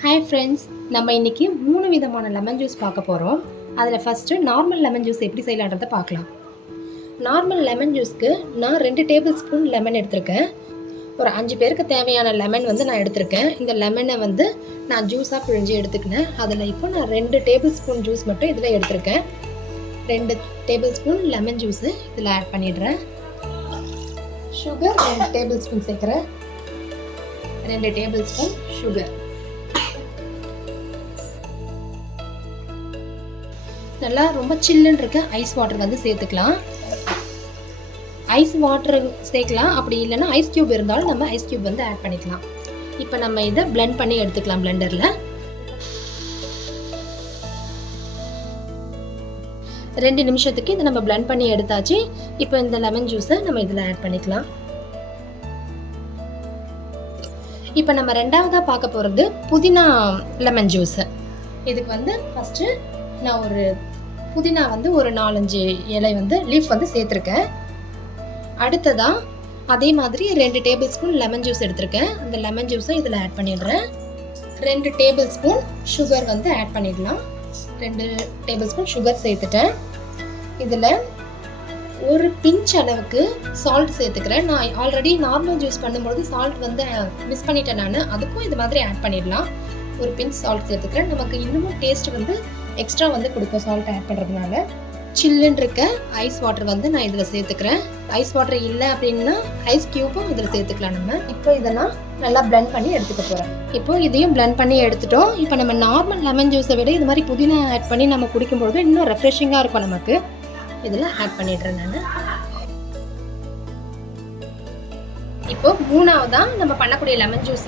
Hi friends, நம்ம இன்றைக்கி 3 விதமான லெமன் ஜூஸ் பார்க்க போகிறோம். அதில் ஃபஸ்ட்டு நார்மல் லெமன் ஜூஸ் எப்படி செய்யலான்றதை பார்க்கலாம். நார்மல் லெமன் ஜூஸ்க்கு நான் 2 டேபிள் ஸ்பூன் லெமன் எடுத்திருக்கேன். ஒரு 5 பேருக்கு தேவையான லெமன் நான் எடுத்திருக்கேன். இந்த லெமனை நான் ஜூஸாக பிழிஞ்சு எடுத்துக்கினேன். அதில் இப்போ நான் 2 டேபிள் ஸ்பூன் ஜூஸ் மட்டும் இதில் எடுத்திருக்கேன். 2 டேபிள் ஸ்பூன் லெமன் ஜூஸு இதில் ஆட் பண்ணிடுறேன். சுகர் 2 டேபிள் ஸ்பூன் சேர்க்குறேன். 2 டேபிள் ஸ்பூன் சுகர். நல்லா ரொம்ப சில்லுன்னு இருக்க ஐஸ் வாட்டர் சேர்த்துக்கலாம். ஐஸ் வாட்டர் சேர்க்கலாம். அப்படி இல்லைன்னா ஐஸ் கியூப் இருந்தாலும் நம்ம ஐஸ் கியூப் ஆட் பண்ணிக்கலாம். இப்போ நம்ம இதை பிளெண்ட் பண்ணி எடுத்துக்கலாம் பிளெண்டரில். 2 நிமிஷத்துக்கு இதை நம்ம பிளெண்ட் பண்ணி எடுத்தாச்சு. இப்போ இந்த லெமன் ஜூஸை நம்ம இதில் ஆட் பண்ணிக்கலாம். இப்போ நம்ம ரெண்டாவதாக பார்க்க போகிறது புதினா லெமன் ஜூஸு. இதுக்கு ஃபஸ்ட்டு நான் ஒரு புதினா ஒரு 4-5 இலை லீஃப் சேர்த்துருக்கேன். அடுத்ததாக அதே மாதிரி 2 டேபிள் ஸ்பூன் லெமன் ஜூஸ் எடுத்திருக்கேன். அந்த லெமன் ஜூஸை இதில் ஆட் பண்ணிடுறேன். 2 டேபிள் ஸ்பூன் சுகர் ஆட் பண்ணிடலாம். 2 டேபிள் ஸ்பூன் சுகர் சேர்த்துட்டேன். இதில் ஒரு பிஞ்ச் அளவுக்கு சால்ட் சேர்த்துக்கிறேன். நான் ஆல்ரெடி நார்மல் ஜூஸ் பண்ணும்போது சால்ட் மிஸ் பண்ணிட்டேன். நான் அதுக்கும் இது மாதிரி ஆட் பண்ணிடலாம். ஒரு பிஞ்ச் சால்ட் சேர்த்துக்கிறேன். நமக்கு இன்னமும் டேஸ்ட் எக்ஸ்ட்ரா கொடுக்கும் சால்ட் ஆட் பண்ணுறதுனால. சில்லுன்னு இருக்க ஐஸ் வாட்டர் நான் இதில் சேர்த்துக்கிறேன். ஐஸ் வாட்டர் இல்லை அப்படின்னா ஐஸ் கியூப்பும் இதில் சேர்த்துக்கலாம். நம்ம இப்போ இதை நான் நல்லா பிளெண்ட் பண்ணி எடுத்துக்க போகிறேன். இப்போ இதையும் பிளெண்ட் பண்ணி எடுத்துட்டோம். இப்போ நம்ம நார்மல் லெமன் ஜூஸை விட இது மாதிரி புதினா ஆட் பண்ணி நம்ம குடிக்கும்பொழுது இன்னும் ரெஃப்ரெஷிங்காக இருக்கும் நமக்கு. இதில் ஆட் பண்ணிடுறேன் நான். இப்போ மூணாவதாக நம்ம பண்ணக்கூடிய லெமன் ஜூஸ்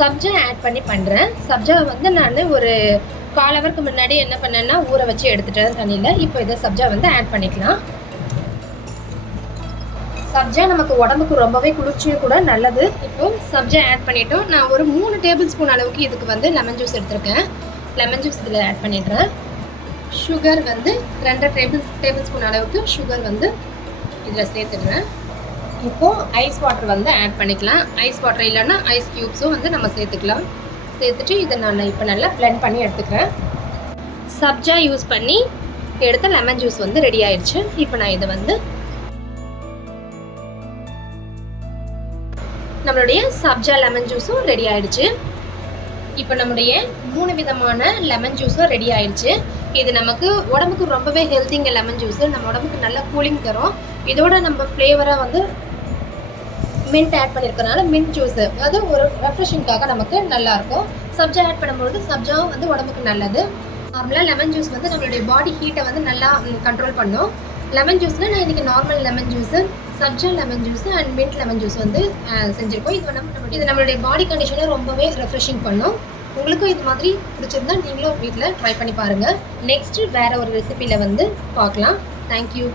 சப்ஜா ஆட் பண்ணி பண்ணுறேன். சப்ஜா நான் ஒரு 1/4 ஹவருக்கு முன்னாடி என்ன பண்ணேன்னா ஊற வச்சு எடுத்துட்டேன் தண்ணியில். இப்போ இதை சப்ஜா ஆட் பண்ணிக்கலாம். சப்ஜா நமக்கு உடம்புக்கு ரொம்பவே குளிர்ச்சியும் கூட நல்லது. இப்போ சப்ஜா ஆட் பண்ணிட்டோம். நான் ஒரு 3 டேபிள் ஸ்பூன் அளவுக்கு இதுக்கு லெமன் ஜூஸ் எடுத்திருக்கேன். லெமன் ஜூஸ் இதில் ஆட் பண்ணிடுறேன். சுகர் 2 டேபிள் ஸ்பூன் அளவுக்கு சுகர் இதில் சேர்த்துடுறேன். இப்போது ஐஸ் வாட்டர் ஆட் பண்ணிக்கலாம். ஐஸ் வாட்டர் இல்லைன்னா ஐஸ் க்யூப்ஸும் நம்ம சேர்த்துக்கலாம். சேர்த்துட்டு இதை நான் இப்போ நல்லா பிளெண்ட் பண்ணி எடுத்துக்கிறேன். சப்ஜா யூஸ் பண்ணி எடுத்த லெமன் ஜூஸ் ரெடி ஆயிடுச்சு. இப்போ நான் இதை நம்மளுடைய சப்ஜா லெமன் ஜூஸும் ரெடி ஆயிடுச்சு. இப்போ நம்முடைய 3 விதமான லெமன் ஜூஸும் ரெடி ஆயிடுச்சு. இது நமக்கு உடம்புக்கு ரொம்பவே ஹெல்த்திங்க லெமன் ஜூஸு. நம்ம உடம்புக்கு நல்லா கூலிங் தரும். இதோட நம்ம ஃப்ளேவராக மின்ட் ஆட் பண்ணியிருக்கனால மின்ட் ஜூஸ் அது ஒரு ரெஃப்ரெஷிங்காக நமக்கு நல்லாயிருக்கும். சப்ஜா ஆட் பண்ணும்போது சப்ஜாவும் உடம்புக்கு நல்லது. நார்மலாக லெமன் ஜூஸ் நம்மளுடைய பாடி ஹீட்டை நல்லா கண்ட்ரோல் பண்ணும். லெமன் ஜூஸில் நான் இன்றைக்கி normal lemon juice, sabja lemon juice and mint lemon juice செஞ்சுருக்கோம். இது நம்மளுடைய பாடி கண்டிஷனை ரொம்பவே ரெஃப்ரெஷிங் பண்ணும். உங்களுக்கும் இது மாதிரி பிடிச்சிருந்தா நீங்களும் வீட்டில் ட்ரை பண்ணி பாருங்கள். நெக்ஸ்ட்டு வேறு ஒரு ரெசிபியில் பார்க்கலாம். தேங்க்யூ.